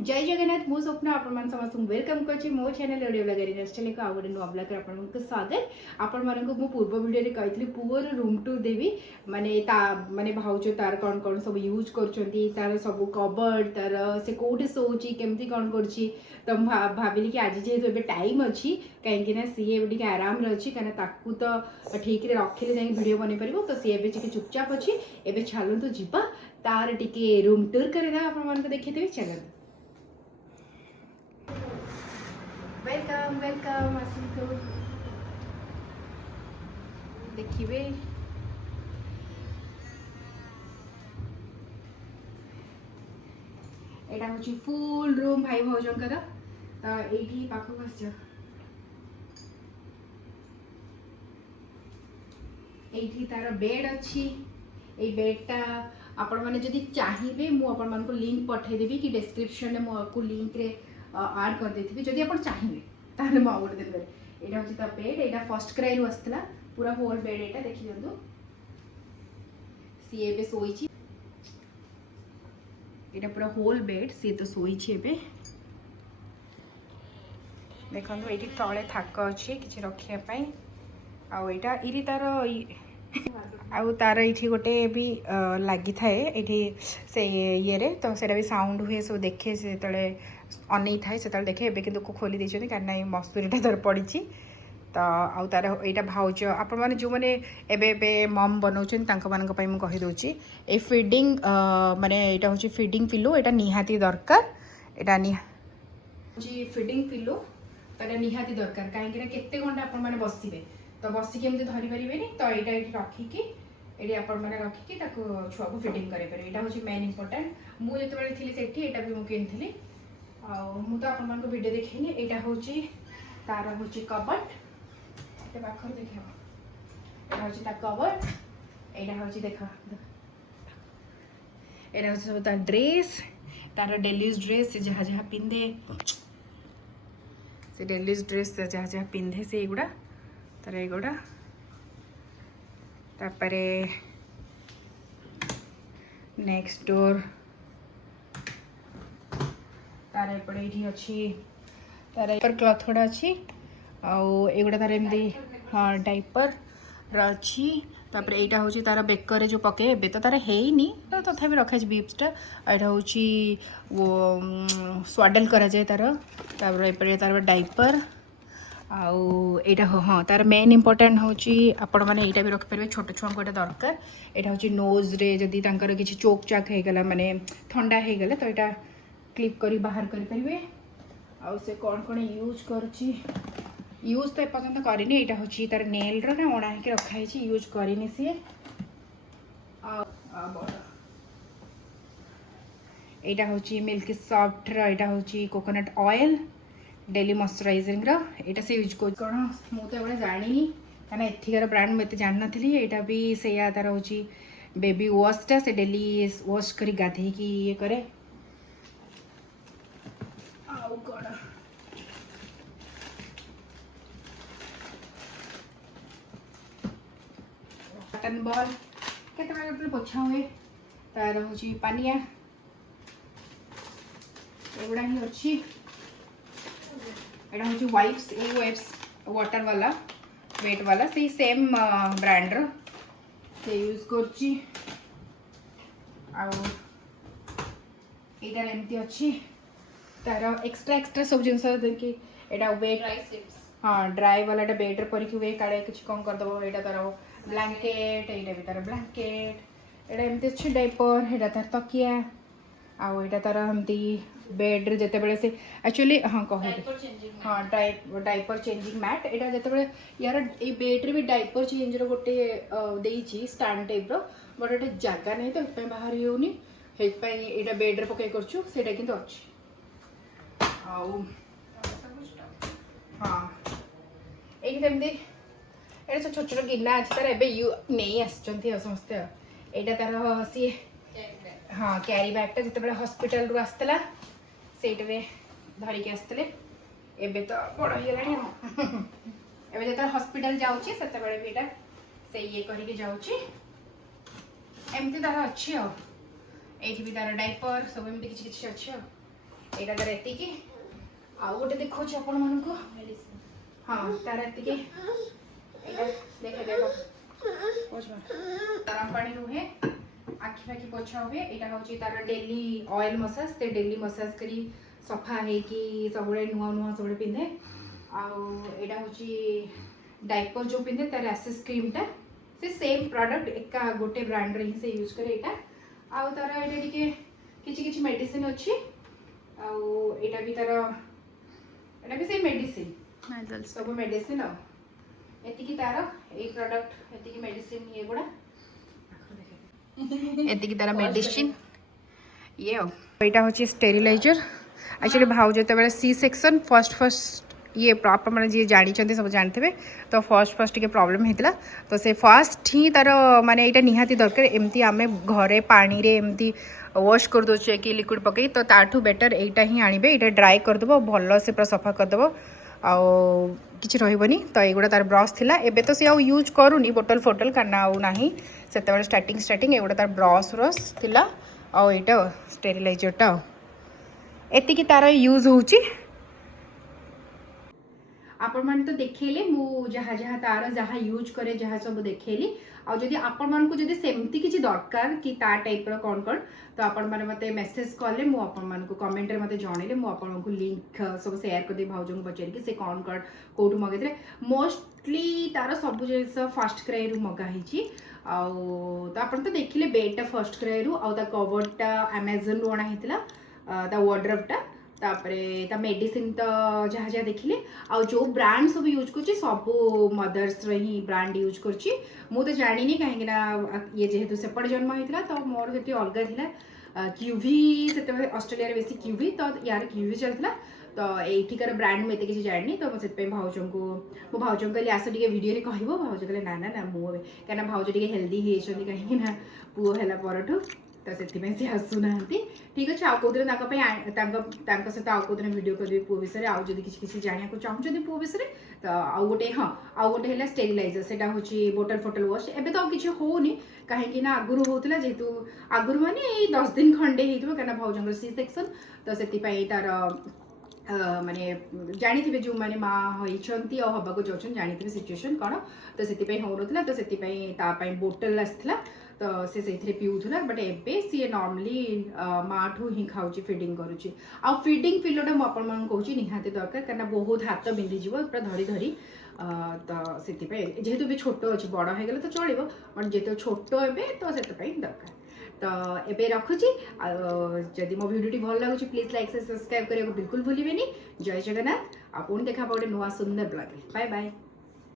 जय जगन्नाथ मो स्वप्न आपण समस्त वेलकम कर मो चैनल ऑडियो ब्लॉगर चैनल को आगे नुआ ब्लॉगर आपको स्वागत आपण मानक मु पूर्व वीडियो कही पुअर रूम टूर देवी माने माने भाउज तार कौन कौन सब यूज कर सब कबर्ड तार से कौटे शोची केमती कौन कर तो भाविली कि आज जेहेतु टाइम अच्छी कहीं सी ए आराम अच्छी कहीं तो ठीक रखिले जाए भिड बन पार तो सी ए चुपचाप अच्छी एवं चलतु जीवा तार टी रूम टूर करदा आप देखी चलते वेलकम वेलकम आसतु देखिए एटा हूँ फुल रूम भाई भौजंकर तो ये पाखक आस तार बेड अच्छी ये बेडटा आपण मैंने जदि चाहिए मुझे लिंक पठेदेवी कि डिस्क्रिप्शन में मुझे लिंक रे आड कर देथिबी जदि आपण चाहिए ताले मो आउट दिन बेड एटा होची ता बेड एटा फर्स्ट क्राई रु आस्तला पूरा होल बेड एटा देखि दियंतु सी एबे सोईची एटा पूरा होल बेड सी तो सोईची एबे देखंतु एटी तळे थाक अछि किछि रखिया पई आ एटा इरी तार आउ तार ये गोटे भी लगी थाए ये से ये रे तो सेटा भी साउंड हुए सब देखे से तले अनै थाए से तले देखे एबे किंतु खोली देछन कारण ये मसूरीटा दर पड़ी तो आउ तार यहाँ भाउज आपण मैंने जो मैंने एबे मम बनाऊँ तांको मानक पई मु कहि दोची ए फीडिंग माने एटा होची फीडिंग पिलो एटा निहाती दरकार एटा जी फीडिंग पिलो तो निहाती दरकार कहीं केते घंटा आपण माने बसिबे तो बसिक एमती धरी पारे तो यहाँ ये रखिकी ये आपण मैंने रखिकी छुआ को फिटिंग करें यहाँ हूँ मेन इंपोर्टाट मुझे थी सेठी यहाँ भी मुझे किनी तो आप वीडियो देखनी यहाँ हूँ तार हूँ कबर्ड पाखर देख यहाँ हूँ कबर्ड यहाँ हूँ देख यहाँ हूँ सब तार ड्रेस तार डेली ड्रेस जहाँ जहाँ पिंधे से डेली ड्रेस जहाँ जहाँ पिंधे से युवा तार एगुड़ा तापरे नेक्स्ट डोर तार एपटे ये अच्छी तार डाइपर क्लथ गुड़ा अच्छी आउगुड़ा तार एमती हाँ डाइपर अच्छी तापर यहाँ हूँ तार बेकर जो पके ए तो तार हैनी तथापि रखा बीप्सटा यहाँ हूँ वो स्वाडल करा जाए तार एपटे तार डाइपर आउटा हाँ तार मेन इंपोर्टाट हूँ आपण मैंने यहाँ भी रखिपारे छोट छुआ को दरकार यहाँ हूँ नोज रे जदि किसी चोक चाक होगला माने ठंडा होगला तो यहाँ क्लिप कर बाहर करें आउ से कौन कौन यूज करुच्ची यूज तो एपर्तंत करनी यहाँ हूँ तार नेल रा अणा हो रखाई यूज करनी सी यहाँ हूँ मिल्क सॉफ्ट यहाँ हूँ कोकोनट ऑयल डेली मॉइस्चराइजिंग यहाँ से यूज कर कौन मुझे एवं जानी कहीं एथिकार ब्रांड मुझे जान नी यहाँ भी से तार हूँ बेबी वॉशटा से डेली वॉश कर गाधे की ये करे आउ कौन कॉटन बॉल के पोछा हुए तार हूँ पानिया एगुड़ा ही अच्छी यहाँ हूँ वाइप्स ये वाइप्स वाटर वाला वेट वाला से सेम ब्रांड रो से यूज करची आउटार एमती अच्छी तार एक्स्ट्रा एक्स्ट्रा सब जिन देखिए यहाँ वेट हाँ ड्राई वाला बेड्रे परीक्षी हुए काले किसी कौन करदेव यहाँ तार ब्लांकेट यहाँ भी तार ब्लांकेट यहाँ एमती अच्छी डाइपर यहाँ तार तकिया आउ यहाँ तार एमती बेड्रे जिते से एक्चुअली हाँ कह हाँ डाइपर चेंजिंग मैट यहाँ जिते यार ये बेड्रे भी डाइपर चेंज रोटे देती स्टांड टाइप बट ये जगह नहीं तो ये बाहर होनी यहाँ बेड्रे पकई करटा कि अच्छी हाँ ये सब छोट छोट गिना अच्छी तार एवं नहीं आसते समस्ते यहाँ तार सी हाँ क्यारी बैगटा जिते हॉस्पिटल रू आसला से धरिकी आसते एबे तो बड़ हो गला जो हॉस्पिटल जाऊँगी से भी से ये करके जाऊँगी एमती तार अच्छी ये भी तार डाइपर सब एमती किसी किसी अच्छी ଏଇଟା ତାର ଏତିକି। ଆଉ ଗୋଟେ ଦେଖଉଛି ଆପଣମାନଙ୍କୁ। ହଁ ତାର ଏତିକି। ଏଇଟା ଦେଖେଇଦେବ ଗରମ ପାଣି ରୁହେ, ଆଖି ଫାଖି ପୋଛା ହୁଏ। ଏଇଟା ହେଉଛି ତାର ଡେଲି ଅଏଲ୍ ମସାଜ। ସେ ଡେଲି ମସାଜ କରି ସଫା ହେଇକି ସବୁବେଳେ ନୂଆ ନୂଆ ସବୁବେଳେ ପିନ୍ଧେ। ଆଉ ଏଇଟା ହେଉଛି डायपर जो पिंधे तार एसेस क्रीमटा से सेम प्रोडक्ट एका गोटे ब्रांड रे से यूज करे एटा। आउ तार एटा टिके किछि किछि मेडिसिन अछि। आउ एटा भी तार एटा भी सेम मेडिसिन सब मेडिसिन। आ एति की तार ए प्रोडक्ट एति की मेडिसिन ये गुडा एति की तार मेडिसिन ये एटा होची स्टेरिलाइजर। एक्चुअली भाव जो सी सेक्शन फर्स्ट ये आप जी जानी सब जानते तो फर्स्ट टे प्रॉब्लम होता तो से फर्स्ट ही तार माने यहाँ निहाती दरकार एमती आम घरे पानी रे एमती वॉश कर दोचे कि लिक्विड पकई तो ताठू बेटर एटा ही आनिबे। एटा ड्राई करदेव भल से पूरा सफा करदेव आउ किसी रही तो युवा तार ब्रश थिला एबे तो सी आउ यूज करूनी बोटल फोटल कारण आउ नाही से स्टार्टिंग एगुड़ा तार ब्रश व्रश थिला आउ एटा स्टेरिलाइजरटा एतिकी तार यूज होची। आपण मान तो देखैले मु जहाँ जहाँ तार जहाँ यूज करे जहाँ सब देखैली। आ जदि आपण मान को जदि सेमती किछि दरकार कि ता टाइप रो कोन कोन तो आपण माने मते मेसेज करले मु आपण मान को कमेंट रे मते जणैले मु आपण को लिंक सब शेयर कर दे भाउजो को बचेर कि से कोन कोन कोठु मगेतरे मोस्टली तार सब जिंस फर्स्ट क्राई रु मगा हिची। आ तो आपण तो देखिले बेटा फर्स्ट क्राई रु आ ता कवरटा अमेज़न रु अणा हितला ता वार्डरोबटा तापरे ता मेडिसिन तो जहाँ जहाँ देखिले आ जो ब्रांड सब यूज कर सब मदर्स ही ब्रांड यूज करछि। मु तो जानी कहीं ये जेहेतु सेपट जन्म होता तो मोर से अलग था क्यूवी से ऑस्ट्रेलिया बेसी क्यूवी तो यार क्यूवी चलता तो यहीकार ब्रांड मुझे किसी जानी तो मुझे भाउजों को मो भाउजों कहली आस टे वीडियो कह भाउज कहले ना ना ना मुझे कहीं भाउज टे हेल्दी होती कहीं पुओ है परठू तो से आसुना ठीक अच्छे आउ कौन सहित आउ कौन वीडियो करी पुओ विषय आउ जब किसी जाना चाहते पुओ विषय तो आउ गोटे हाँ आउ गोटे है स्टेरिलाइजर से बोटल फोटल वॉश एबे तो किसी होनी कहीं आगुरी होता जेहेतु आगुरी माने 10 दिन खंडे हो कहीं भाउजों सी सेक्शन तो से तार माने जानी थे जो माने माँ होती हवा को जाऊँ जानी थे सिचुएशन कौन तो से होना तो से बोटल आसला तो से पीऊला बट एबे सी नॉर्मली माँ ठू ही खाऊँ फीडिंग करुच्ची आ फीडिंग फिलोटा मुझे कहूँ निहाती दरकार कहीं बहुत हाथ बिंधीज पूरा धरी धरी तो से जेहेतु भी छोट अच्छे बड़ हो गले तो चलो बट जेहतु छोट ए तो से दरकार तो एबे रखुची। जदि मो वीडियो भल लगुच प्लीज लाइक से सब्सक्राइब करने को बिल्कुल भूलिए। जय जगन्नाथ। आप देखा गोटे नुआ सुंदर ब्लॉग। Bye bye.